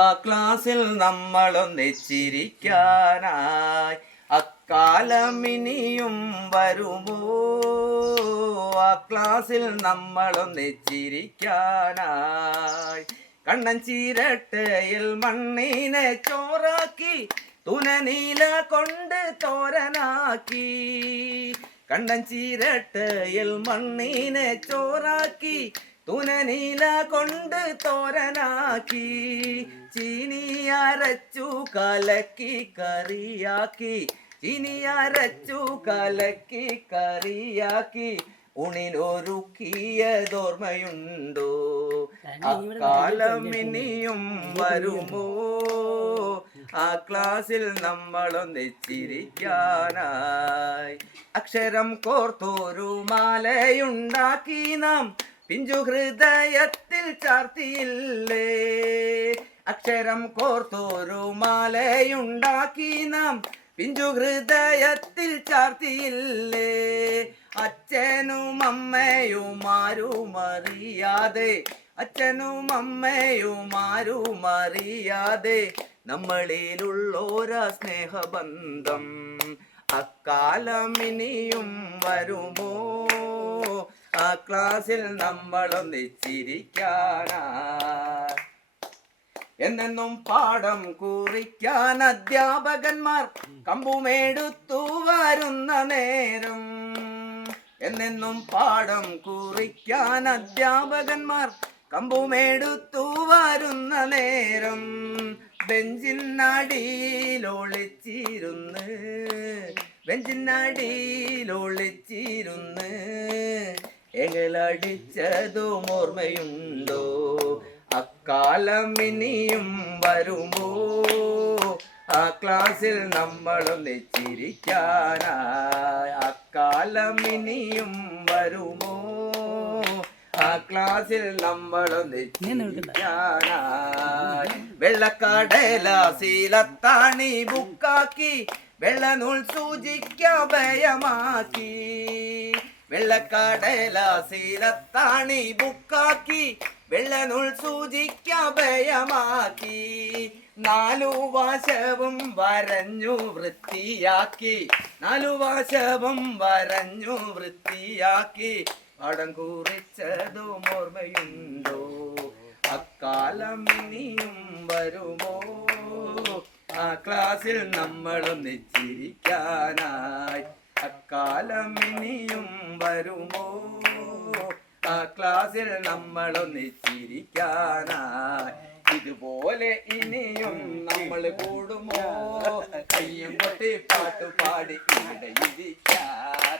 ആ ക്ലാസ്സിൽ നമ്മളൊന്നിച്ചിരിക്കാനായി അക്കാലം ഇനിയും വരുമോ? ആ ക്ലാസ്സിൽ നമ്മളൊന്നിച്ചിരിക്കാനായി കണ്ണൻ ചീരട്ടയിൽ മണ്ണിനെ ചോറാക്കി തുനനീല കൊണ്ട് തോരനാക്കി. കണ്ണൻ ചീരട്ടയിൽ മണ്ണിനെ ചോറാക്കി തുനനീല കൊണ്ട് തോരനാക്കി. ചീനി അരച്ചു കലക്കി കറിയാക്കി, ചീനി അരച്ചു കലക്കി കറിയാക്കി ഉണിലൊരുക്കിയതോർമ്മയുണ്ടോ? അക്കാലം ഇനിയും വരുമോ? ആ ക്ലാസ്സിൽ നമ്മളൊന്നിച്ചിരിക്കാനായി അക്ഷരം കോർത്തൊരു മാലയുണ്ടാക്കി നാം പിഞ്ചു ഹൃദയത്തിൽ ചാർത്തിയില്ലേ? അക്ഷരം കോർത്തൊരു മാലയുണ്ടാക്കി നാം പിഞ്ചു ഹൃദയത്തിൽ ചാർത്തിയില്ലേ? അച്ഛനും അമ്മയും ആരും അറിയാതെ, അച്ഛനും അമ്മയും ആരും അറിയാതെ നമ്മളിലുള്ളോരാ സ്നേഹബന്ധം അക്കാലം ഇനിയും വരുമോ? ആ ക്ലാസ്സിൽ നമ്മളൊന്നിച്ചിരിക്കാനായി എന്നെന്നും പാഠം കുറിക്കാൻ അധ്യാപകന്മാർ കമ്പുമെടുത്തു വരുന്ന നേരം, എന്നെന്നും പാഠം കുറിക്കാൻ അധ്യാപകന്മാർ കമ്പുമെടുത്തു വരുന്ന നേരം ബെഞ്ചിനടിയിലൊളിച്ചിരുന്ന്, ബെഞ്ചിനടിയിലൊളിച്ചിരുന്ന് എങ്ങളടിച്ചതും ഓർമ്മയുണ്ടോ? അക്കാലം ഇനിയും വരുമോ? ആ ക്ലാസ്സിൽ നമ്മളൊന്നിച്ചിരിക്കാനായി അക്കാലം ഇനിയും വരുമോ? ആ ക്ലാസ്സിൽ നമ്മളൊന്നിച്ചിരിക്കാനായി വെള്ളക്കടലാസിലത്താണി ബുക്കാക്കി വെള്ളനൂൽ സൂചിക്ക ഭയമാക്കി. വെള്ളക്കടലാസിലത്താണി ബുക്കാക്കി വെള്ളനൂൽ സൂചിക്ക ഭയമാക്കി. നാലു വശവും വരഞ്ഞു വൃത്തിയാക്കി, നാലു വശവും വരഞ്ഞു വൃത്തിയാക്കി പടം കുറിച്ചതും ഓർമ്മയുണ്ടോ? അക്കാലം ഇനിയും വരുമോ? ആ ക്ലാസ്സിൽ നമ്മളൊന്നിച്ചിരിക്കാനായി അക്കാലം ഇനിയും വരുമോ? ആ ക്ലാസ്സിൽ നമ്മളൊന്നിച്ചിരിക്കാനായി ഇതുപോലെ ഇനിയും നമ്മൾ കൂടുമോ? കയ്യും കൊട്ടി പാട്ടുപാടി ഇവിടെ ഇരിക്കാൻ